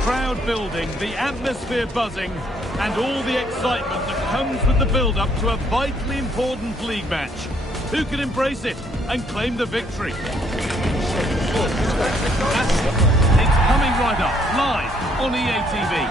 crowd building, the atmosphere buzzing, and all the excitement that comes with the build-up to a vitally important league match. Who can embrace it and claim the victory? It's coming right up, live on EA TV.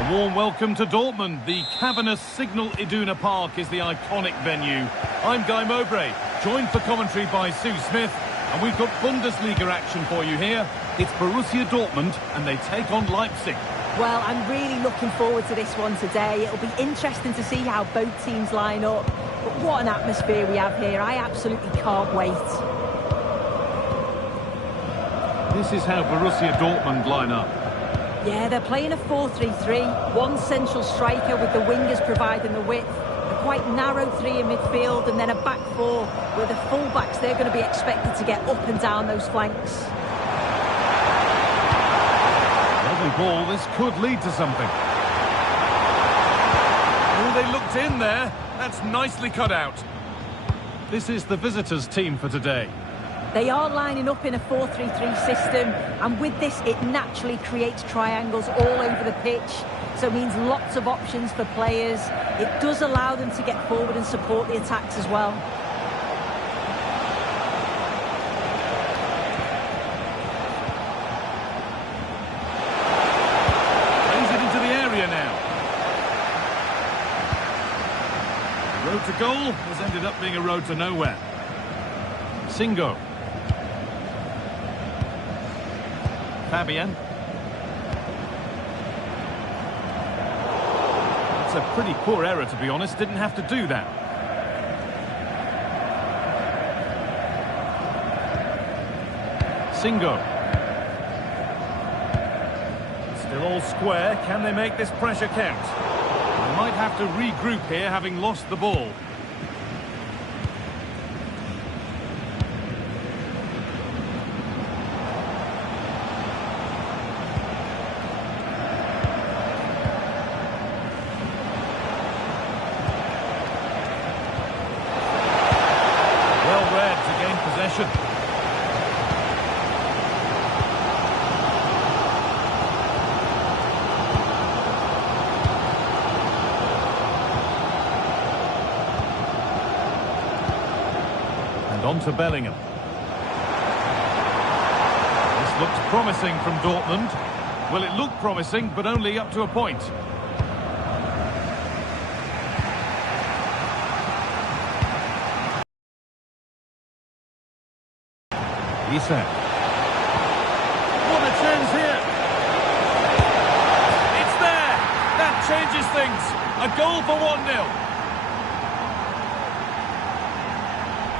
A warm welcome to Dortmund. The cavernous Signal Iduna Park is the iconic venue. I'm Guy Mowbray, joined for commentary by Sue Smith, and we've got Bundesliga action for you here. It's Borussia Dortmund, and they take on Leipzig. Well, I'm really looking forward to this one today. It'll be interesting to see how both teams line up. But what an atmosphere we have here. I absolutely can't wait. This is how Borussia Dortmund line up. Yeah, they're playing a 4-3-3. One central striker with the wingers providing the width. A quite narrow three in midfield, and then a back four where the full-backs, they're going to be expected to get up and down those flanks. Lovely ball. This could lead to something. Oh, they looked in there. That's nicely cut out. This is the visitors' team for today. They are lining up in a 4-3-3 system, and with this it naturally creates triangles all over the pitch, so it means lots of options for players. It does allow them to get forward and support the attacks as well. Plays it into the area now. The road to goal has ended up being a road to nowhere. Singo. Fabian. It's a pretty poor error, to be honest. Didn't have to do that. Singo. Still all square. Can they make this pressure count? They might have to regroup here, having lost the ball. Possession. And on to Bellingham. This looks promising from Dortmund. Well, it looked promising, but only up to a point. Isak. What a chance here. It's there. That changes things. A goal for 1-0.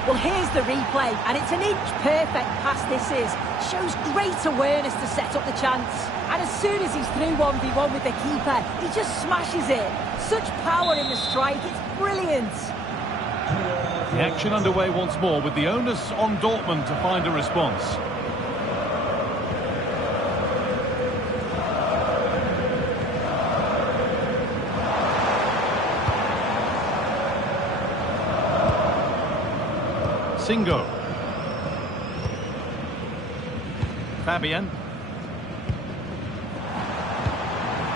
Well, here's the replay, and it's an inch-perfect pass this is. Shows great awareness to set up the chance. And as soon as he's through 1v1 with the keeper, he just smashes it. Such power in the strike, it's brilliant. The action underway once more, with the onus on Dortmund to find a response. Singo. Fabian.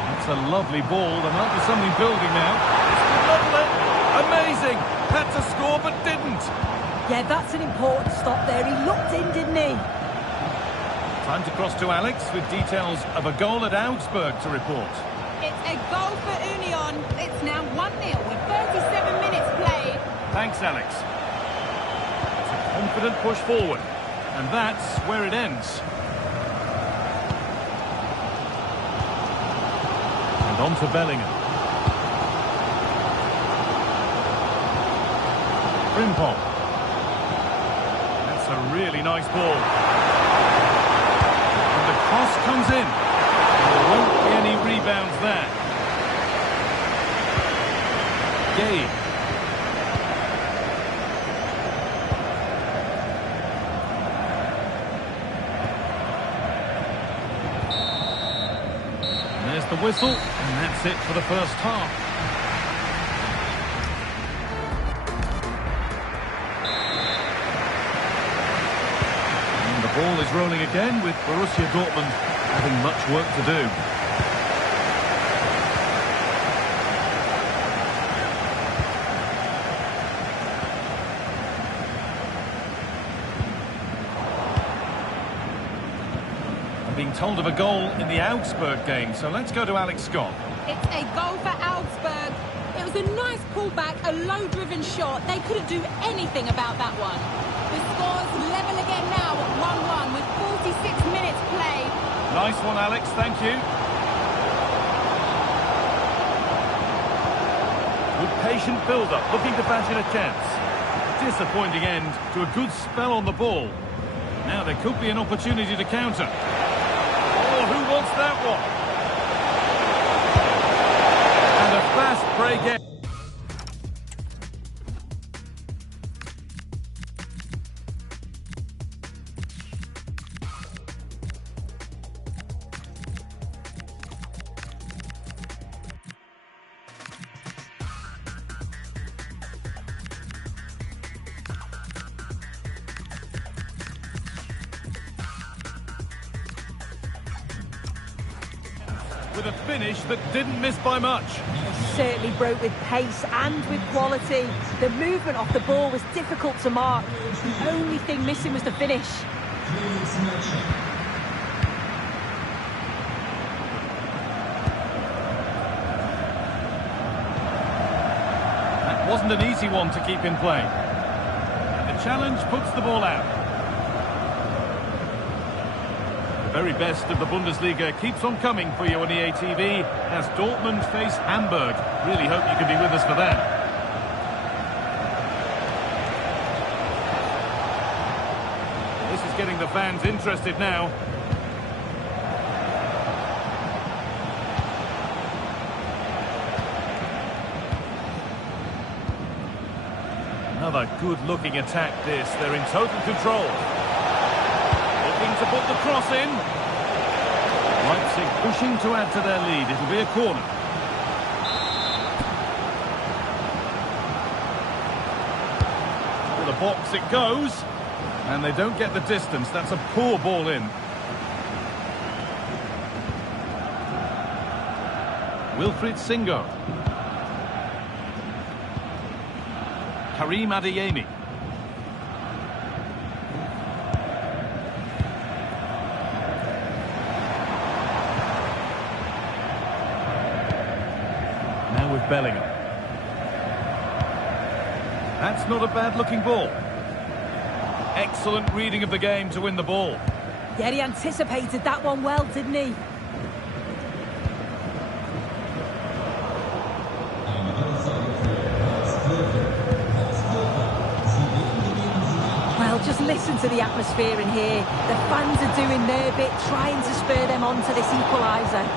That's a lovely ball. There might be something building now. It's lovely. Amazing. Had to score but didn't. Yeah, that's an important stop there. He looked in, didn't he? Time to cross to Alex with details of a goal at Augsburg to report. It's a goal for Union. It's now 1-0 with 37 minutes played. Thanks, Alex. It's a confident push forward. And that's where it ends. And on to Bellingham. Frimpong. That's a really nice ball. And the cross comes in. There won't be any rebounds there. Gabe. And there's the whistle, and that's it for the first half. Ball ball is rolling again with Borussia Dortmund having much work to do. I'm being told of a goal in the Augsburg game, so let's go to Alex Scott. It's a goal for Augsburg. It was a nice pullback, a low-driven shot. They couldn't do anything about that one. The score's level again now at 1-1 with 46 minutes played. Nice one, Alex, thank you. Good patient build-up, looking to fashion a chance. Disappointing end to a good spell on the ball. Now there could be an opportunity to counter. Oh, who wants that one? And a fast break in. With a finish that didn't miss by much. Certainly broke with pace and with quality. The movement off the ball was difficult to mark. The only thing missing was the finish. That wasn't an easy one to keep in play. And the challenge puts the ball out. The very best of the Bundesliga keeps on coming for you on EA TV as Dortmund face Hamburg. Really hope you can be with us for that. This is getting the fans interested now. Another good-looking attack this. They're in total control. To put the cross in. Leipzig pushing to add to their lead. It'll be a corner. To the box it goes. And they don't get the distance. That's a poor ball in. Wilfried Singo. Karim Adeyemi. With Bellingham. That's not a bad-looking ball. Excellent reading of the game to win the ball. Yeah, he anticipated that one well, didn't he? Well, just listen to the atmosphere in here. The fans are doing their bit, trying to spur them on to this equaliser.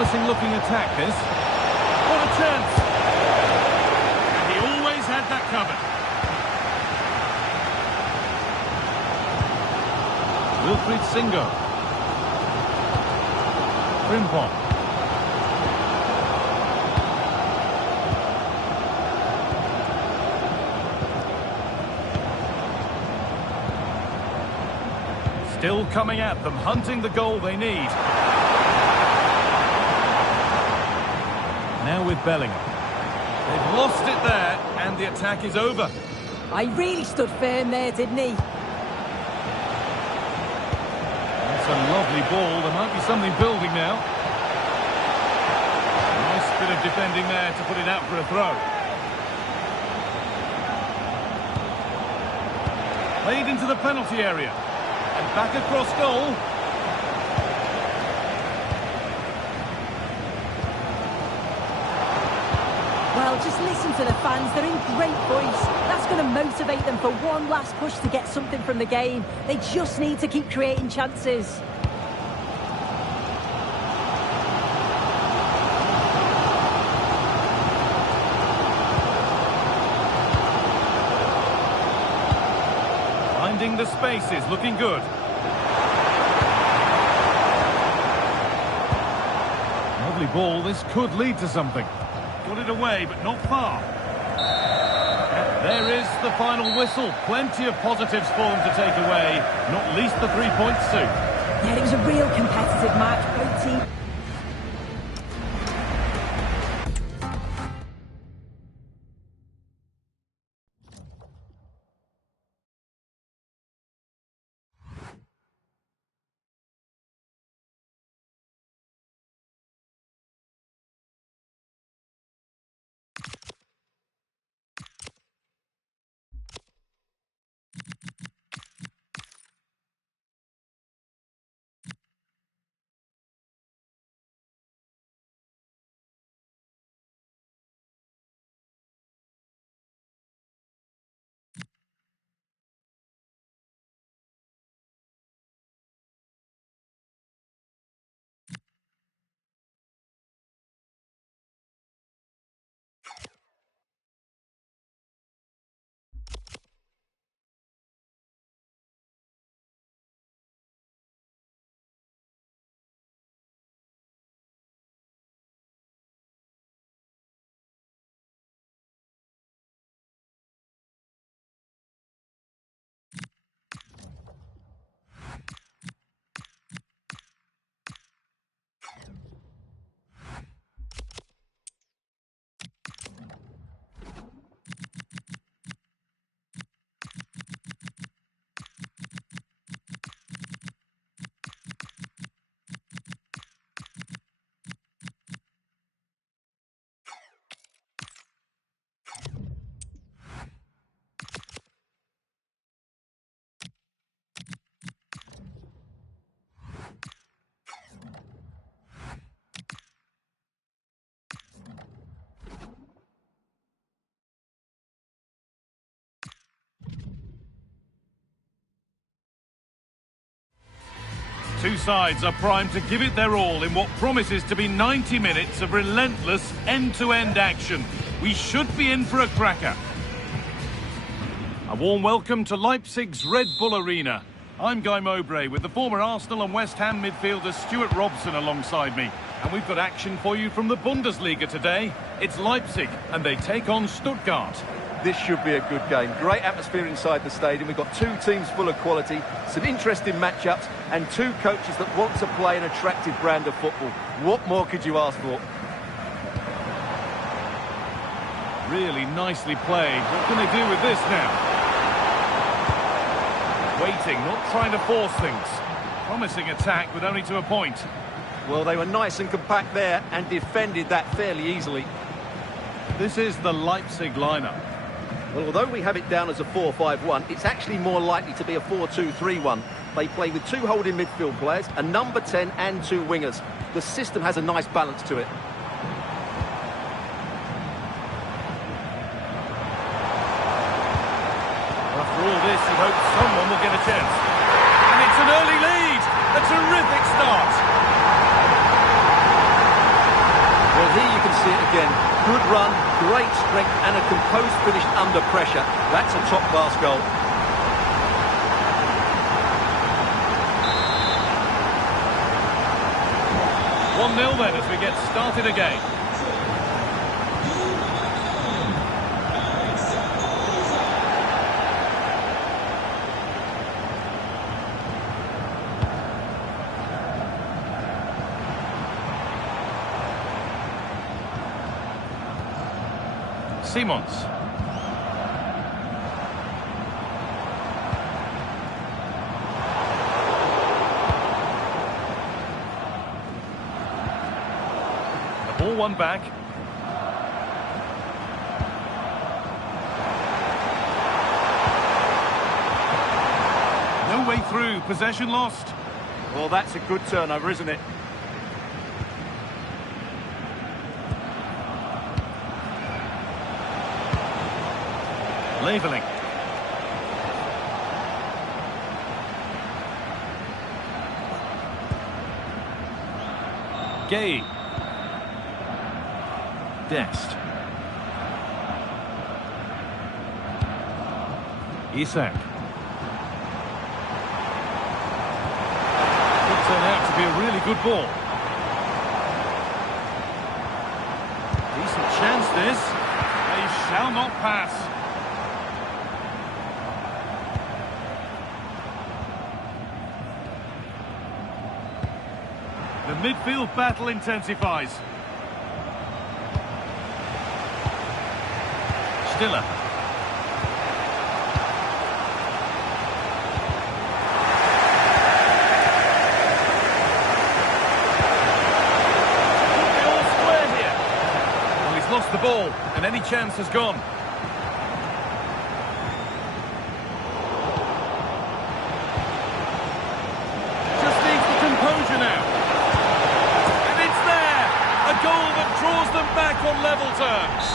Promising looking attack this. What a chance! And he always had that covered. Wilfried Singo. Frimpong. Still coming at them, hunting the goal they need. Now with Bellingham. They've lost it there, and the attack is over. I really stood firm there, didn't he? That's a lovely ball. There might be something building now. Nice bit of defending there to put it out for a throw. Played into the penalty area. And back across goal. Well, just listen to the fans. They're in great voice. That's going to motivate them for one last push to get something from the game. They just need to keep creating chances. Finding the spaces, looking good. Lovely ball. This could lead to something. Got it away, but not far. There is the final whistle. Plenty of positives for them to take away, not least the 3 points too. Yeah, it was a real competitive match. Both teams. Two sides are primed to give it their all in what promises to be 90 minutes of relentless end-to-end action. We should be in for a cracker. A warm welcome to Leipzig's Red Bull Arena. I'm Guy Mowbray with the former Arsenal and West Ham midfielder Stuart Robson alongside me. And we've got action for you from the Bundesliga today. It's Leipzig and they take on Stuttgart. This should be a good game. Great atmosphere inside the stadium. We've got two teams full of quality, some interesting matchups, and two coaches that want to play an attractive brand of football. What more could you ask for? Really nicely played. What can they do with this now? Waiting, not trying to force things. Promising attack, but only to a point. Well, they were nice and compact there and defended that fairly easily. This is the Leipzig lineup. Well, although we have it down as a 4-5-1, it's actually more likely to be a 4-2-3-1. They play with two holding midfield players, a number 10 and two wingers. The system has a nice balance to it. After all this, he hopes someone will get a chance. And it's an early lead! A terrific start! Well, here you can see it again. Good run, great strength, and a composed finish under pressure. That's a top-class goal. One 0 then as we get started again. Simons. The ball won back. No way through, possession lost. Well, that's a good turnover, isn't it? Leveling. Gay. Dest. Isak. Could turn out to be a really good ball. Decent chance this. They shall not pass. The midfield battle intensifies. Stiller. All square here. Well, he's lost the ball, and any chance has gone. Just needs the composure now. And it's there! A goal that draws them back on level terms.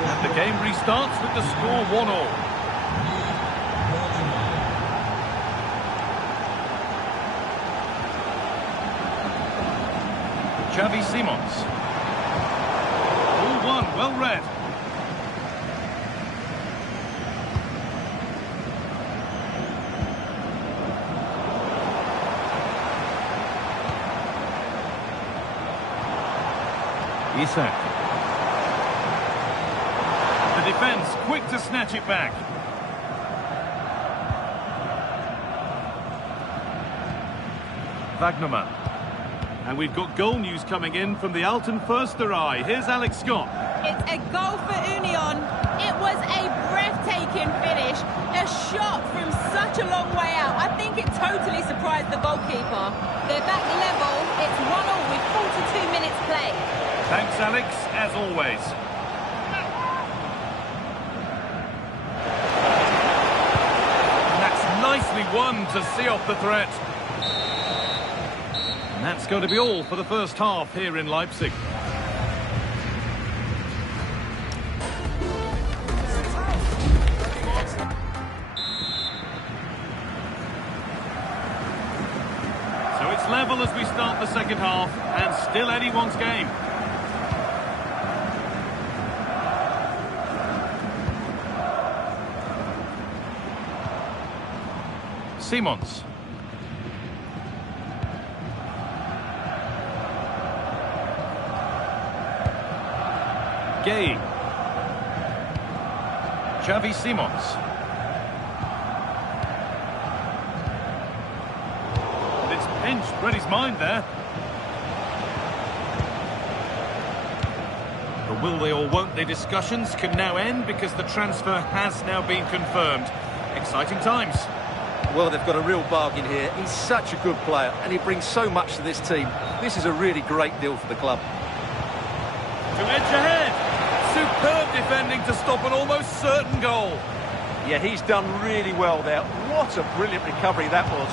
And the game restarts with the score 1-1. Xavi Simons. All one, well read. Isak. The defence quick to snatch it back. Wagnerman. And we've got goal news coming in from the Alton Försterei. Here's Alex Scott. It's a goal for Union. It was a breathtaking finish. A shot from such a long way out. I think it totally surprised the goalkeeper. They're back level. It's 1-1 with 42 minutes played. Thanks, Alex, as always. And that's nicely won to see off the threat. And that's going to be all for the first half here in Leipzig. So it's level as we start the second half, and still anyone's game. Simons. Gay. Xavi Simons. And it's pinched Freddie's mind there. The will they or won't they discussions can now end because the transfer has now been confirmed. Exciting times. Well, they've got a real bargain here. He's such a good player, and he brings so much to this team. This is a really great deal for the club. To edge ahead. Superb defending to stop an almost certain goal. Yeah, he's done really well there. What a brilliant recovery that was.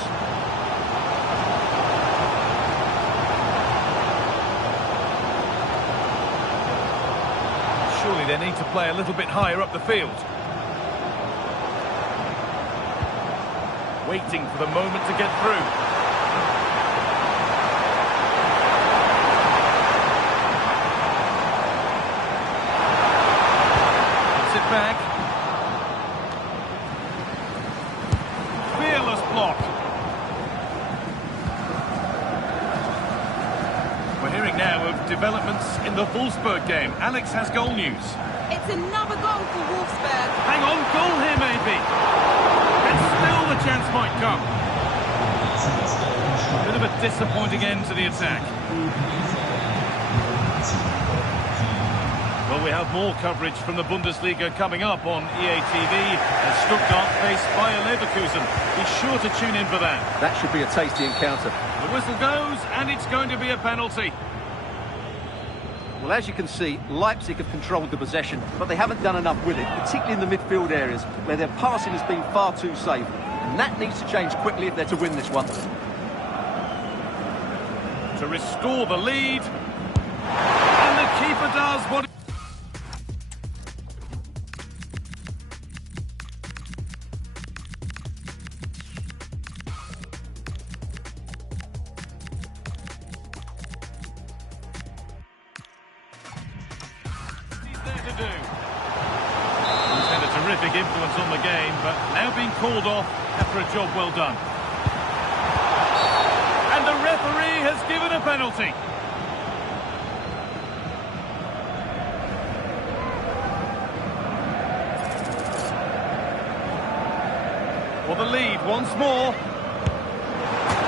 Surely they need to play a little bit higher up the field. Waiting for the moment to get through. Puts it back. Fearless block. We're hearing now of developments in the Wolfsburg game. Alex has goal news. It's another goal for Wolfsburg. Hang on, goal here maybe. And still the chance might come. A bit of a disappointing end to the attack. Well, we have more coverage from the Bundesliga coming up on EA TV as Stuttgart face Bayer Leverkusen. Be sure to tune in for that. That should be a tasty encounter. The whistle goes, and it's going to be a penalty. Well, as you can see, Leipzig have controlled the possession, but they haven't done enough with it, particularly in the midfield areas, where their passing has been far too safe. And that needs to change quickly if they're to win this one. To restore the lead. And the keeper does what... to do. He's had a terrific influence on the game, but now being called off after a job well done. And the referee has given a penalty. For the lead once more.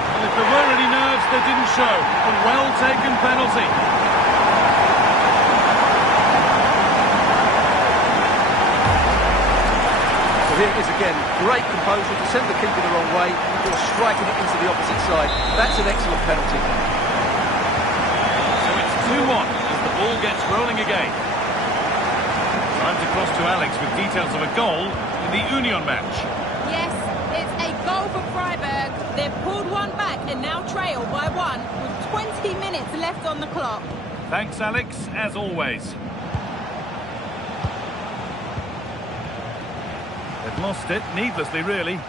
And if there were any nerves, that didn't show. A well-taken penalty. So here it is again. Great composure to send the keeper the wrong way before striking it into the opposite side. That's an excellent penalty. So it's 2-1 as the ball gets rolling again. Time to cross to Alex with details of a goal in the Union match. Yes, it's a goal for Freiburg. They've pulled one back and now trail by 1 with 20 minutes left on the clock. Thanks, Alex, as always. They've lost it, needlessly, really.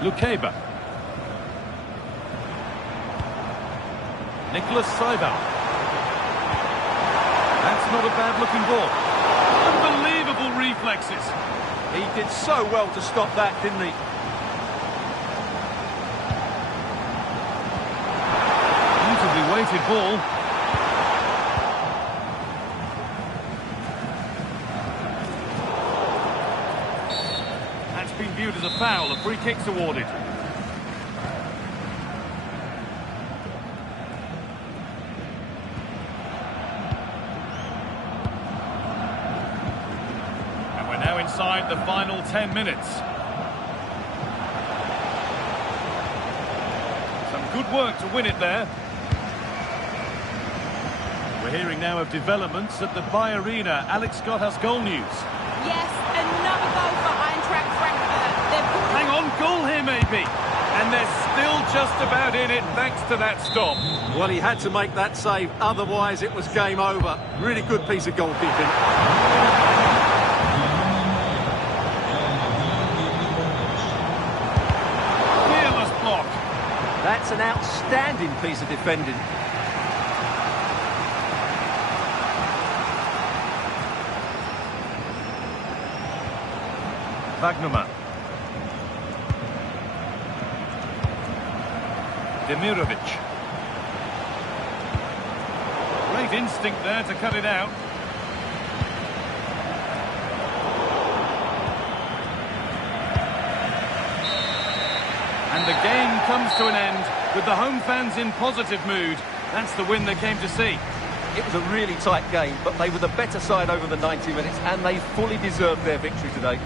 Lukeba. Nicholas Seibel. That's not a bad-looking ball. Unbelievable reflexes. He did so well to stop that, didn't he? Beautifully weighted ball. That's been viewed as a foul. A free kick's awarded. Inside the final 10 minutes. Some good work to win it there. We're hearing now of developments at the Bayer Arena. Alex Scott has goal news. Yes, another goal for Eintracht Frankfurt. Hang on, goal here maybe. And they're still just about in it thanks to that stop. Well, he had to make that save, otherwise it was game over. Really good piece of goalkeeping. That's an outstanding piece of defending. Wagnerman. Demirovic. Great instinct there to cut it out. And the game comes to an end with the home fans in positive mood. That's the win they came to see. It was a really tight game, but they were the better side over the 90 minutes, and they fully deserved their victory today.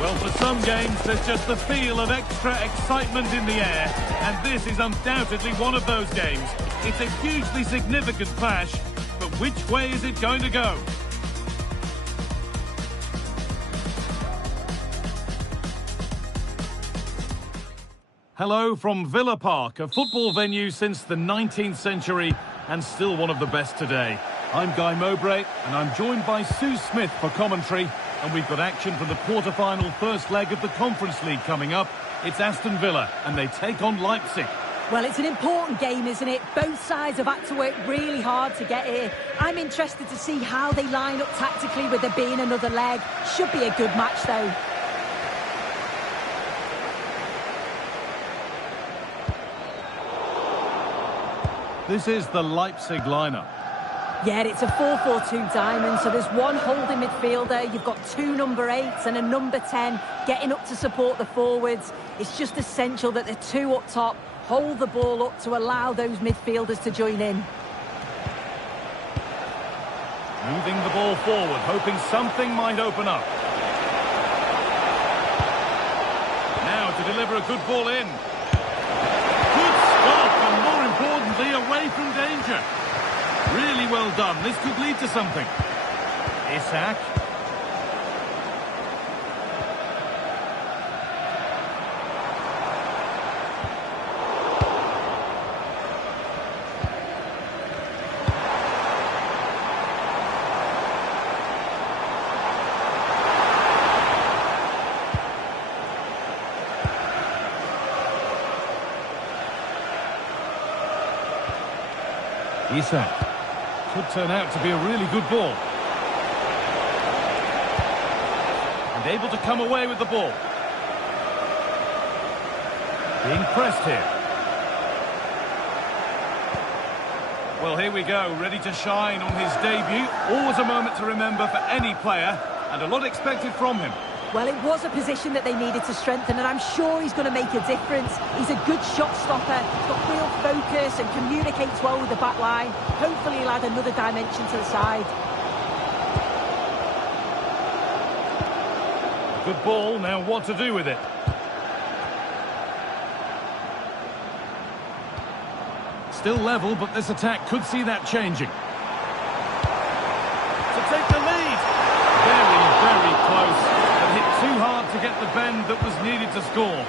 Well, for some games, there's just the feel of extra excitement in the air, and this is undoubtedly one of those games. It's a hugely significant clash, but which way is it going to go? Hello from Villa Park, a football venue since the 19th century and still one of the best today. I'm Guy Mowbray, and I'm joined by Sue Smith for commentary. And we've got action from the quarter-final first leg of the Conference League coming up. It's Aston Villa, and they take on Leipzig. Well, it's an important game, isn't it? Both sides have had to work really hard to get here. I'm interested to see how they line up tactically with there being another leg. Should be a good match, though. This is the Leipzig lineup. Yeah, it's a 4-4-2 diamond, so there's one holding midfielder, you've got two number 8s and a number 10 getting up to support the forwards. It's just essential that the two up top hold the ball up to allow those midfielders to join in. Moving the ball forward, hoping something might open up. Now to deliver a good ball in. Good stop, and more importantly, away from danger. Really well done. This could lead to something. Isak. Isak. Could turn out to be a really good ball. And able to come away with the ball. Being pressed here. Well, here we go, ready to shine on his debut. Always a moment to remember for any player, and a lot expected from him. Well, it was a position that they needed to strengthen, and I'm sure he's going to make a difference. He's a good shot stopper, he's got real focus and communicates well with the back line. Hopefully he'll add another dimension to the side. Good ball, now what to do with it? Still level, but this attack could see that changing. To take the lead. Very, very close. But hit too hard to get the bend that was needed to score.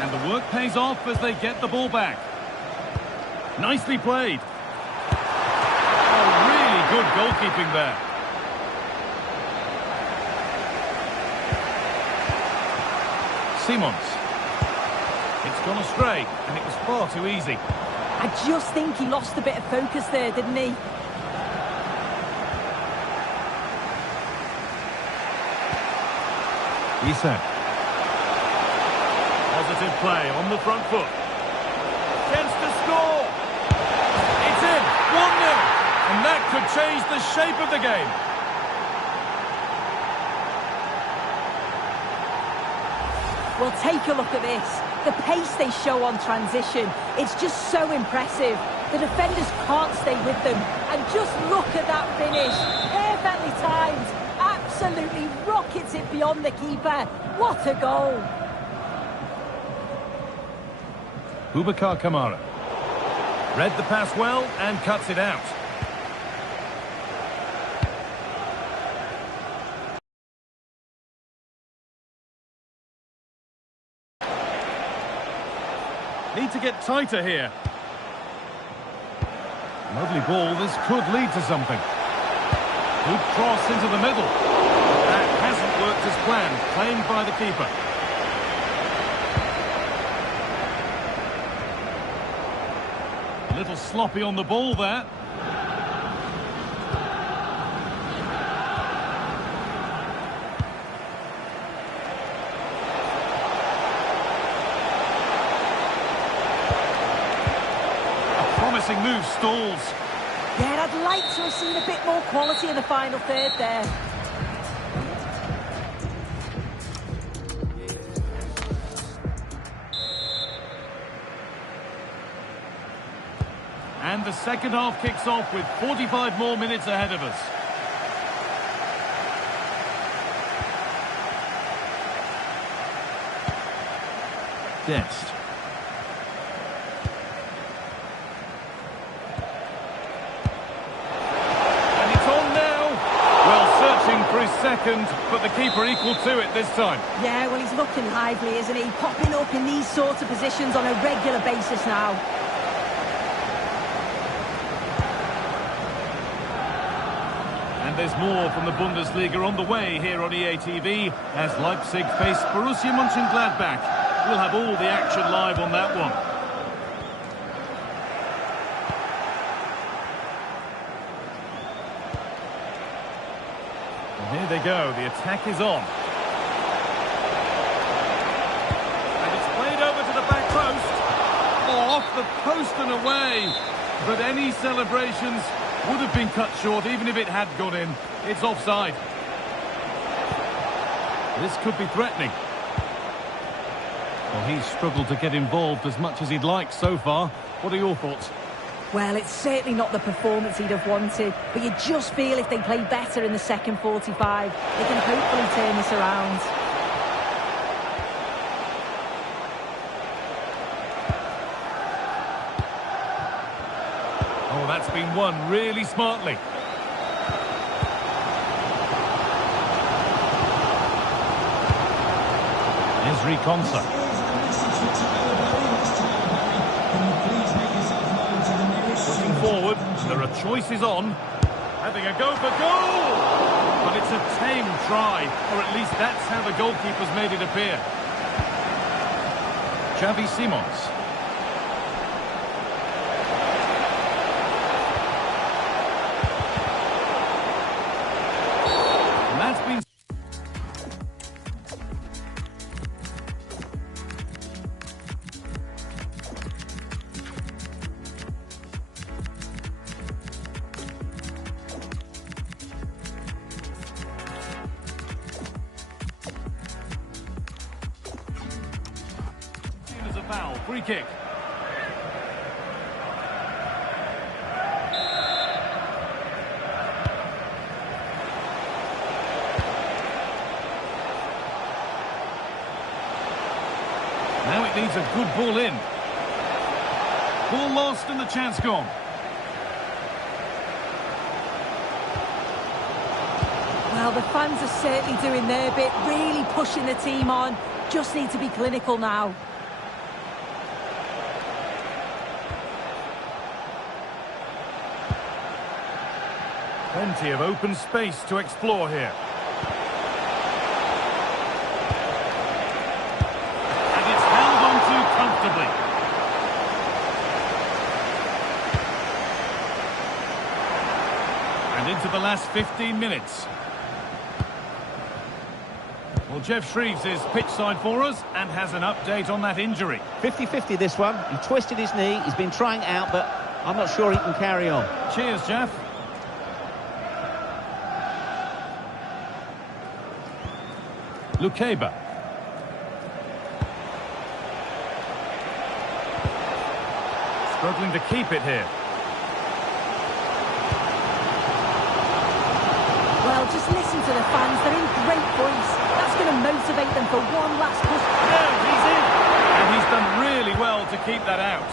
And the work pays off as they get the ball back. Nicely played. Oh, really good goalkeeping there. Simons. It's gone astray, and it was far too easy. I just think he lost a bit of focus there, didn't he? Isak. Positive play on the front foot. Chance to score. It's in. 1-0. And that could change the shape of the game. Well, take a look at this. The pace they show on transition, it's just so impressive. The defenders can't stay with them. And just look at that finish. Perfectly timed. Absolutely rockets it beyond the keeper. What a goal. Boubacar Kamara. Read the pass well and cuts it out. Need to get tighter here. Lovely ball, this could lead to something. Good cross into the middle. That hasn't worked as planned, claimed by the keeper. A little sloppy on the ball there. Promising move stalls. Yeah, I'd like to have seen a bit more quality in the final third there. And the second half kicks off with 45 more minutes ahead of us. Dest. For his second, but the keeper equal to it this time. Yeah, well, he's looking lively, isn't he? Popping up in these sorts of positions on a regular basis now. And there's more from the Bundesliga on the way here on EA TV as Leipzig face Borussia Mönchengladbach. We'll have all the action live on that one. Away they go, the attack is on. And it's played over to the back post. Oh, off the post and away. But any celebrations would have been cut short even if it had gone in. It's offside. This could be threatening. Well, he's struggled to get involved as much as he'd like so far. What are your thoughts? Well, it's certainly not the performance he'd have wanted, but you just feel if they play better in the second 45, they can hopefully turn this around. Oh, that's been won really smartly. Ezri Konsa. Looking forward, there are choices on. Having a go for goal! But it's a tame try, or at least that's how the goalkeeper's made it appear. Xavi Simons. And that's been... as a foul, free kick. Now it needs a good ball in. Ball lost and the chance gone. Well, the fans are certainly doing their bit, really pushing the team on. Just need to be clinical now. Plenty of open space to explore here. And it's held on to comfortably. And into the last 15 minutes. Well, Jeff Shreves is pitch side for us and has an update on that injury. 50-50 this one. He twisted his knee. He's been trying it out, but I'm not sure he can carry on. Cheers, Jeff. Lukeba. Struggling to keep it here. Well, just listen to the fans. They're in great voice. That's going to motivate them for one last push. No, he's in. And he's done really well to keep that out.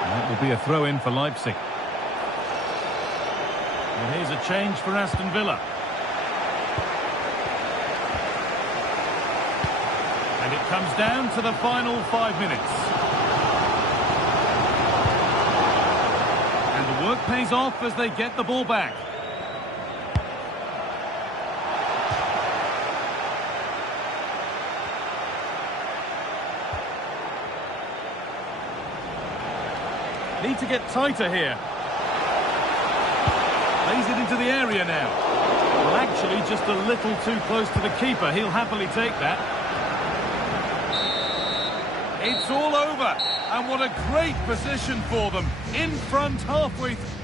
And that will be a throw-in for Leipzig. And here's a change for Aston Villa. And it comes down to the final 5 minutes. And the work pays off as they get the ball back. Need to get tighter here. Plays it into the area now. Well, actually, just a little too close to the keeper. He'll happily take that. It's all over. And what a great position for them. In front halfway through.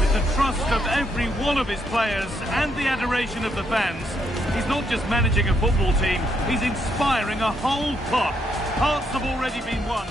With the trust of every one of his players and the adoration of the fans, he's not not just managing a football team, he's inspiring a whole club. Hearts have already been won.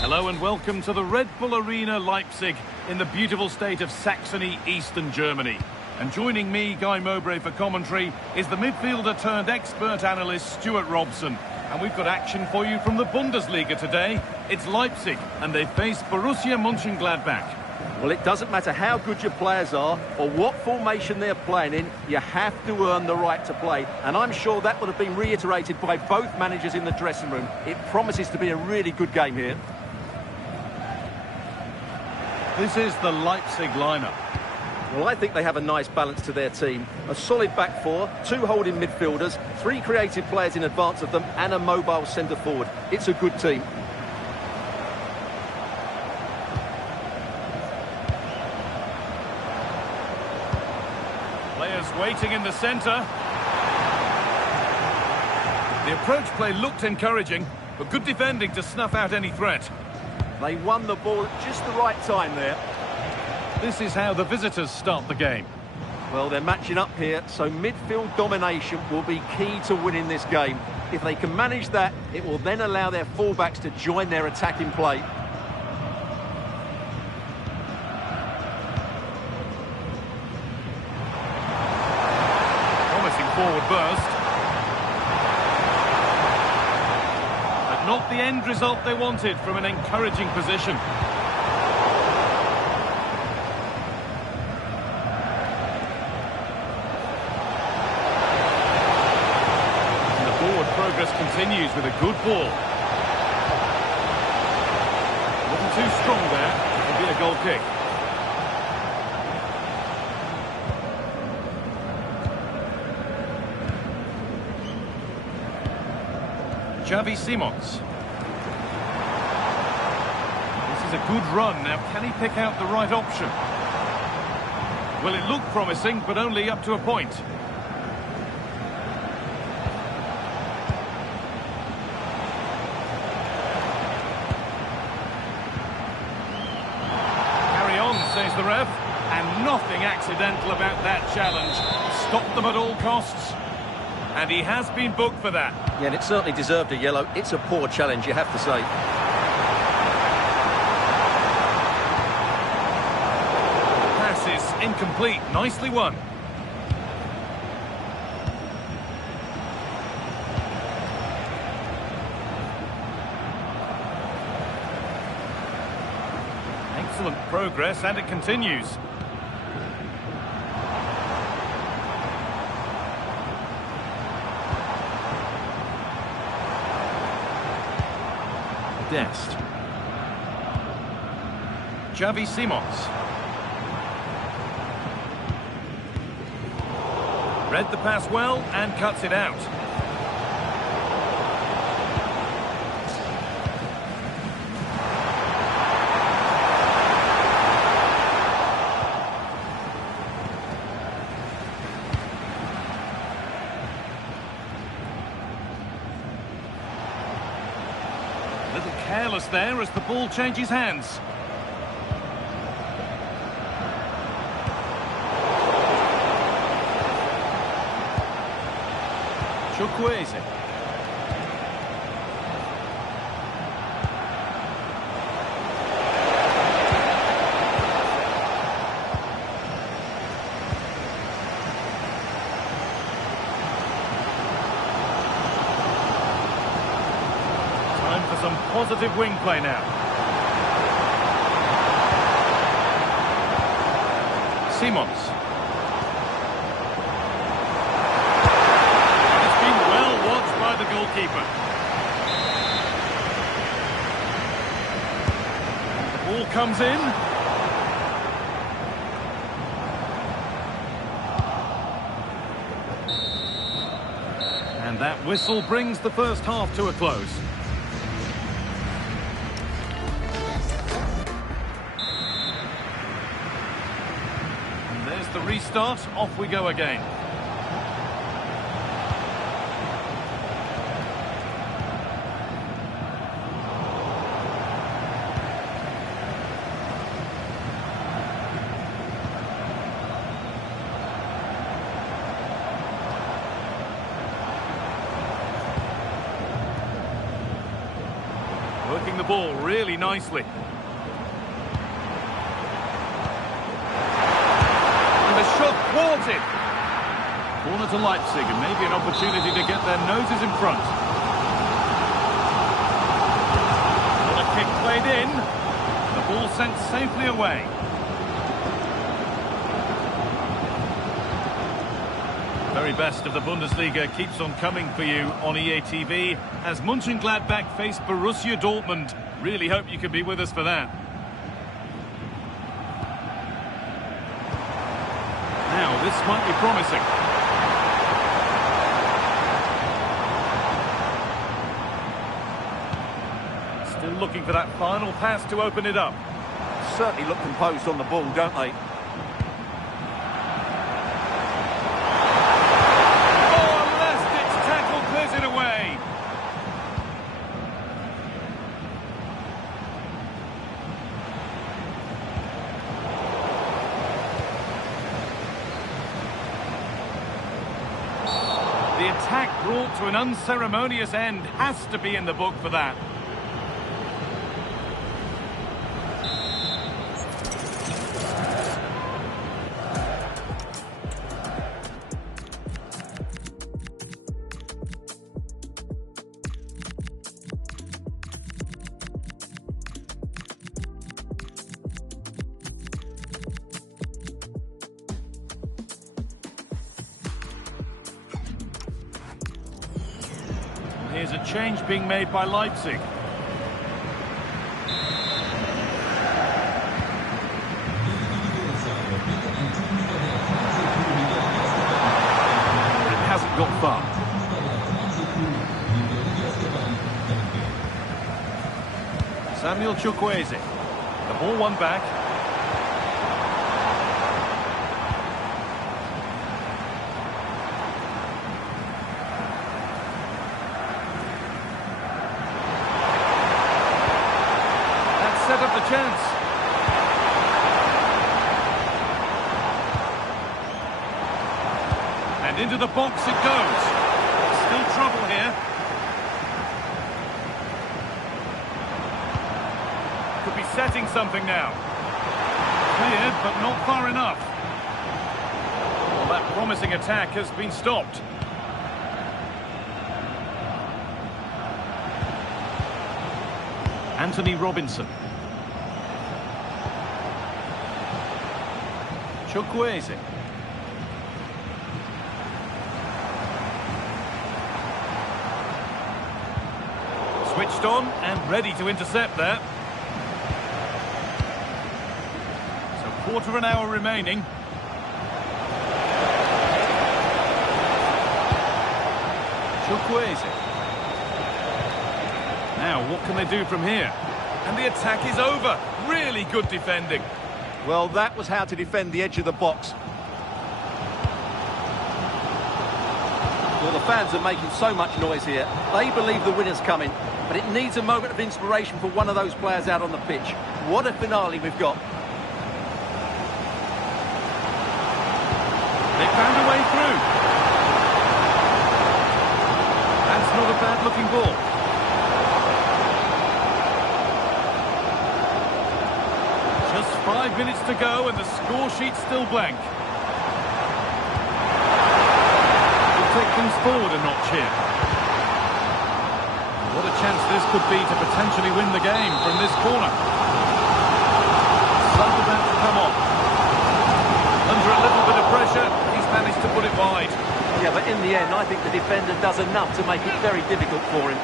Hello and welcome to the Red Bull Arena Leipzig in the beautiful state of Saxony, eastern Germany. And joining me, Guy Mowbray, for commentary is the midfielder turned expert analyst Stuart Robson. And we've got action for you from the Bundesliga today. It's Leipzig and they face Borussia Mönchengladbach. Well, it doesn't matter how good your players are or what formation they're playing in, you have to earn the right to play. And I'm sure that would have been reiterated by both managers in the dressing room. It promises to be a really good game here. This is the Leipzig lineup. Well, I think they have a nice balance to their team. A solid back four, two holding midfielders, three creative players in advance of them, and a mobile centre forward. It's a good team. Players waiting in the centre. The approach play looked encouraging, but good defending to snuff out any threat. They won the ball at just the right time there. This is how the visitors start the game. Well, they're matching up here, so midfield domination will be key to winning this game. If they can manage that, it will then allow their fullbacks to join their attacking play. Promising forward burst. But not the end result they wanted from an encouraging position. Progress continues with a good ball. A little too strong there. It'll be a goal kick. Xavi Simons. This is a good run. Now, can he pick out the right option? Well, it looked promising, but only up to a point. Says the ref, and nothing accidental about that challenge. Stopped them at all costs, and he has been booked for that. Yeah, and it certainly deserved a yellow. It's a poor challenge, you have to say. Pass is incomplete. Nicely won. Excellent progress, and it continues. Dest. Xavi Simons. Read the pass well and cuts it out. Careless there as the ball changes hands. Chukwueze. Some positive wing play now. Simons. It's been well watched by the goalkeeper. The ball comes in. And that whistle brings the first half to a close. The restart, off we go again. Working the ball really nicely. And the shot thwarted. Corner to Leipzig, and maybe an opportunity to get their noses in front. Got a kick played in. The ball sent safely away. Very best of the Bundesliga keeps on coming for you on EA TV as Mönchengladbach face Borussia Dortmund. Really hope you can be with us for that. Now, this might be promising. Still looking for that final pass to open it up. Certainly look composed on the ball, don't they? It away. The attack brought to an unceremonious end has to be in the book for that. Here's a change being made by Leipzig. It hasn't got far. Samuel Chukwueze. The ball won back. Set up the chance. And into the box it goes. Still trouble here. Could be setting something now. Cleared, but not far enough. Well, that promising attack has been stopped. Anthony Robinson. Chukwueze. Switched on and ready to intercept there. So quarter of an hour remaining. Chukwueze. Now, what can they do from here? And the attack is over. Really good defending. Well, that was how to defend the edge of the box. Well, the fans are making so much noise here. They believe the winner's coming, but it needs a moment of inspiration for one of those players out on the pitch. What a finale we've got. They found a way through. That's not a bad-looking ball. Just 5 minutes to go and the score sheet's still blank. We'll take things forward a notch here. What a chance this could be to potentially win the game from this corner. Sub about to come on. Under a little bit of pressure, he's managed to put it wide. Yeah, but in the end, I think the defender does enough to make it very difficult for him.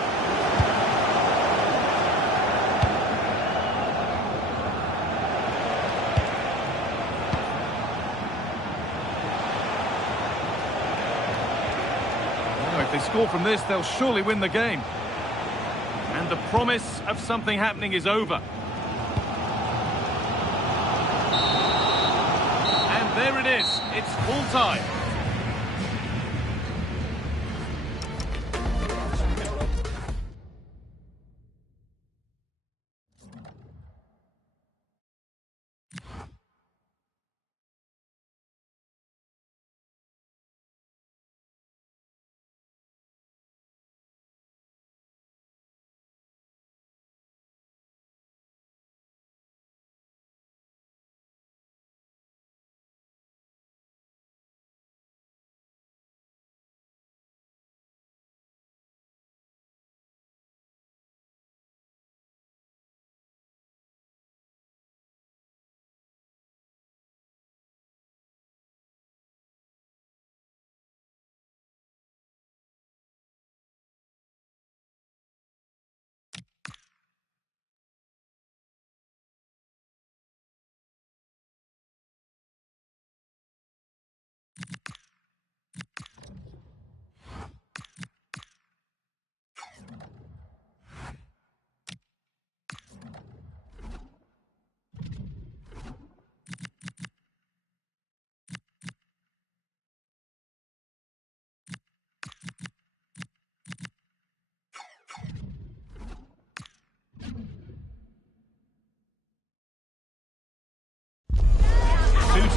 If they score from this, they'll surely win the game. And the promise of something happening is over. And there it is. It's full time.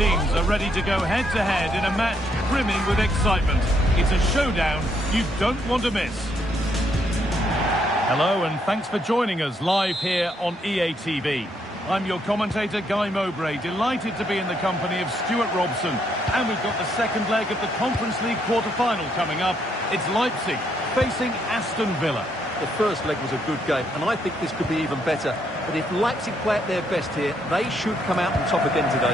teams are ready to go head-to-head in a match brimming with excitement. It's a showdown you don't want to miss. Hello and thanks for joining us live here on EA TV. I'm your commentator, Guy Mowbray, delighted to be in the company of Stuart Robson. And we've got the second leg of the Conference League quarter-final coming up. It's Leipzig facing Aston Villa. The first leg was a good game, and I think this could be even better. But if Leipzig play at their best here, they should come out on top again today.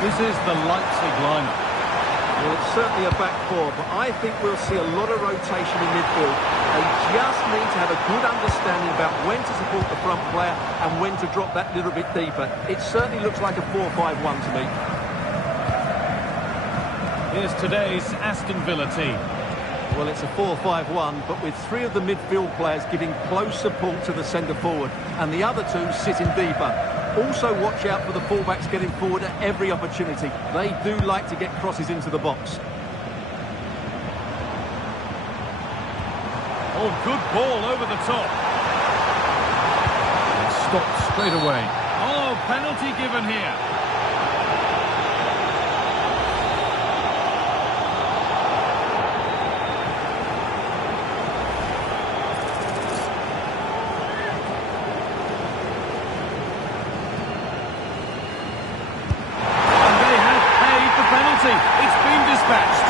This is the Leipzig lineup. Well, it's certainly a back four, but I think we'll see a lot of rotation in midfield. They just need to have a good understanding about when to support the front player and when to drop that little bit deeper. It certainly looks like a 4-5-1 to me. Here's today's Aston Villa team. Well, it's a 4-5-1, but with three of the midfield players giving close support to the centre forward and the other two sitting deeper. Also watch out for the fullbacks getting forward at every opportunity. They do like to get crosses into the box. Oh, good ball over the top. And stopped straight away. Oh, penalty given here. It's been dispatched.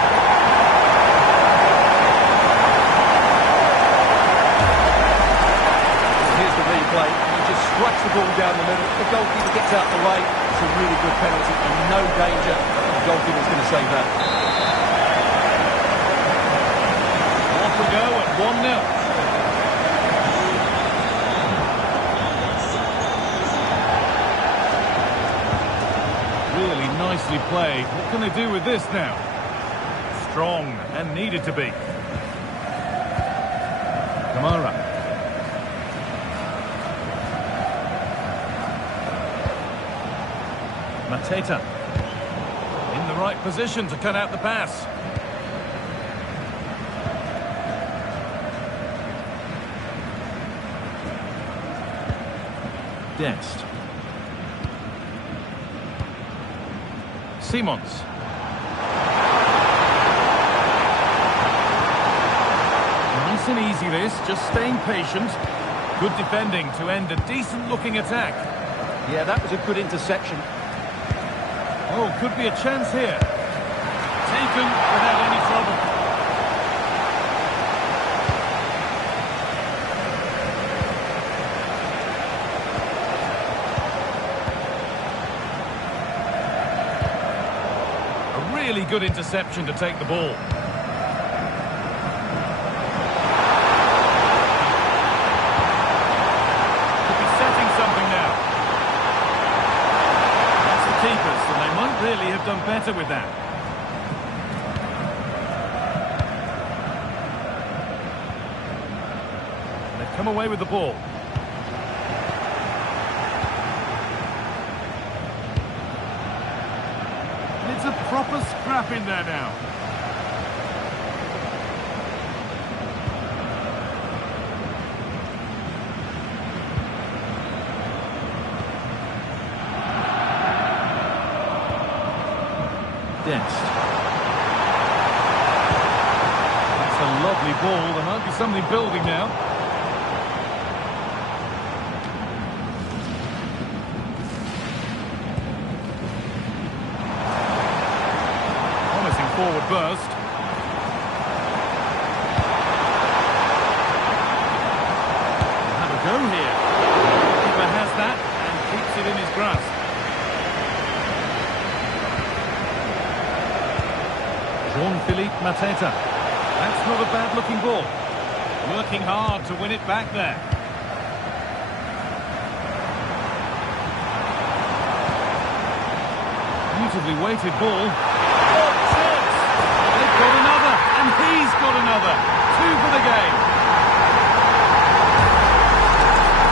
Here's the replay. He just strikes the ball down the middle. The goalkeeper gets out the way. It's a really good penalty and no danger. The goalkeeper's going to save that. Off we go at 1-0. Really nicely played. What can they do with this now? Strong and needed to be. Kamara. Mateta. In the right position to cut out the pass. Dest. Simons. Nice and easy this, just staying patient. Good defending to end a decent-looking attack. Yeah, that was a good interception. Oh, could be a chance here. Taken without any trouble. Really good interception to take the ball. Could be setting something now. That's the keepers, and they might really have done better with that. They've come away with the ball. It's a proper scrap in there now. Dest. That's a lovely ball. There might be something building now. Forward burst. Have a go here. The keeper has that and keeps it in his grasp. Jean-Philippe Mateta. That's not a bad-looking ball. Working hard to win it back there. Beautifully weighted ball. Got another, and he's got another. 2 for the game.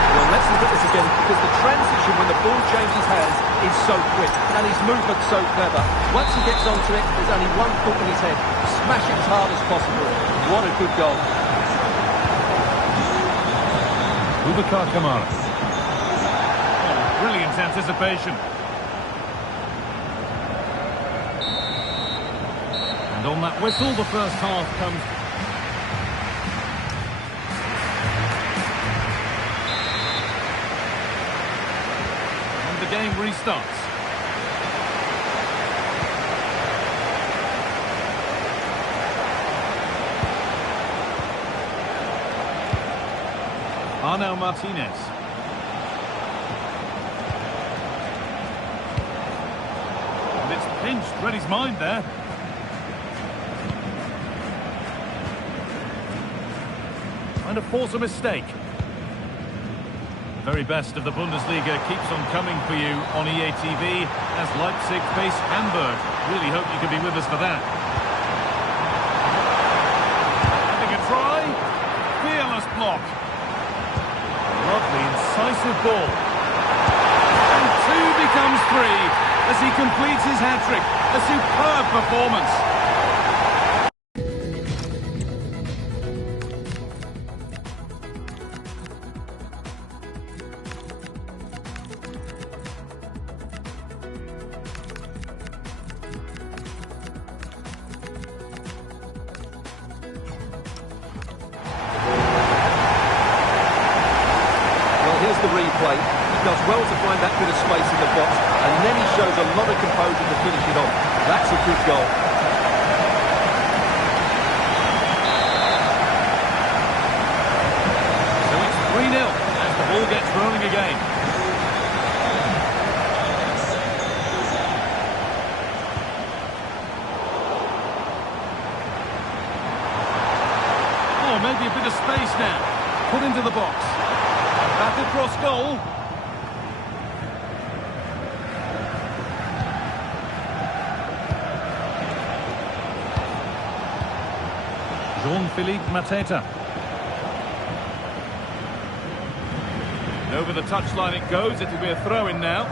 Well, let's look at this again, because the transition when the ball changes hands is so quick, and his movement so clever. Once he gets onto it, there's only one thought in his head. Smash it as hard as possible. What a good goal. Boubacar Kamara. Brilliant anticipation. And on that whistle, the first half comes. And the game restarts. Arnau Martinez. And it's pinched, read his mind there. Trying to force a mistake. The very best of the Bundesliga keeps on coming for you on EA TV as Leipzig face Hamburg. Really hope you can be with us for that. Having a try. Fearless block. Lovely, incisive ball. And 2 becomes 3 as he completes his hat-trick. A superb performance. Here's the replay. He does well to find that bit of space in the box, and then he shows a lot of composure to finish it off. That's a good goal. So it's 3-0 as the ball gets rolling again. Oh, maybe a bit of space now. Put into the box. Back across goal. Jean-Philippe Mateta. And over the touchline it goes. It'll be a throw-in now.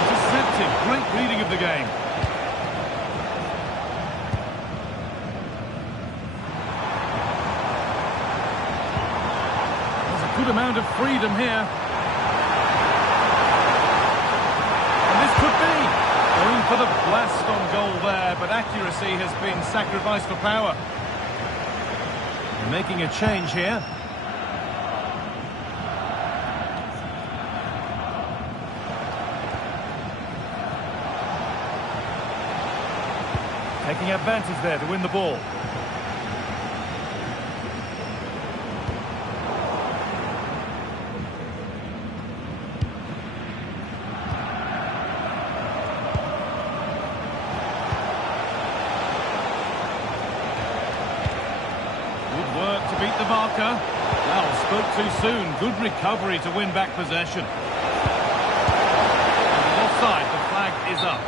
Intercepted. Great reading of the game. Good amount of freedom here. And this could be going for the blast on goal there, but accuracy has been sacrificed for power. They're making a change here. Taking advantage there to win the ball. To beat the marker. Well, spoke too soon. Good recovery to win back possession. And offside, the flag is up.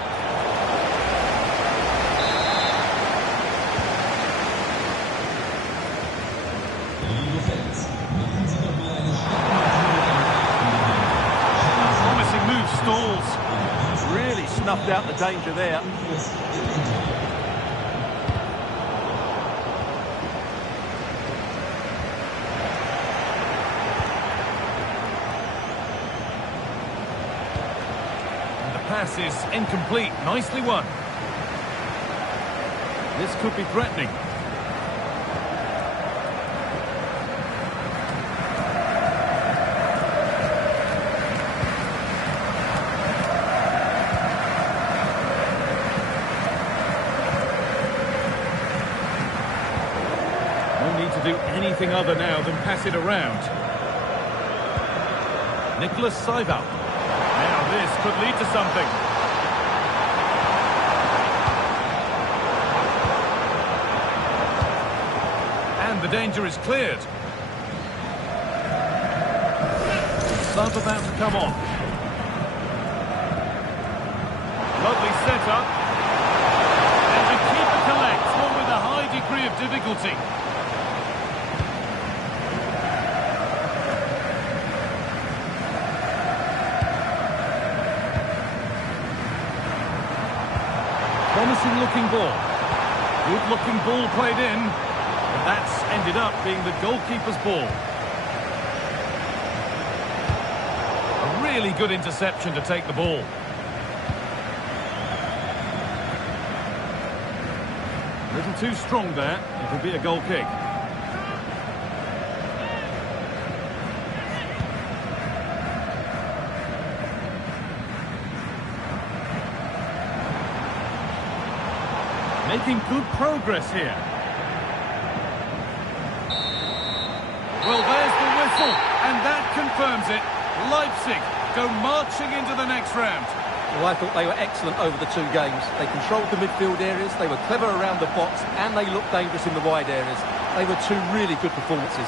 Promising move stalls. Really snuffed out the danger there. Pass is incomplete. Nicely won. This could be threatening. No need to do anything other now than pass it around. Nicholas Seival. Now this could lead to something. And the danger is cleared. Sub about to come on. Lovely setup. And the keeper collects, one with a high degree of difficulty. Promising looking ball. Good looking ball played in. But that's ended up being the goalkeeper's ball. Really good interception to take the ball. A little too strong there. It'll be a goal kick. Making good progress here. Well, there's the whistle, and that confirms it. Leipzig go marching into the next round. Well, I thought they were excellent over the two games. They controlled the midfield areas, they were clever around the box, and they looked dangerous in the wide areas. They were two really good performances.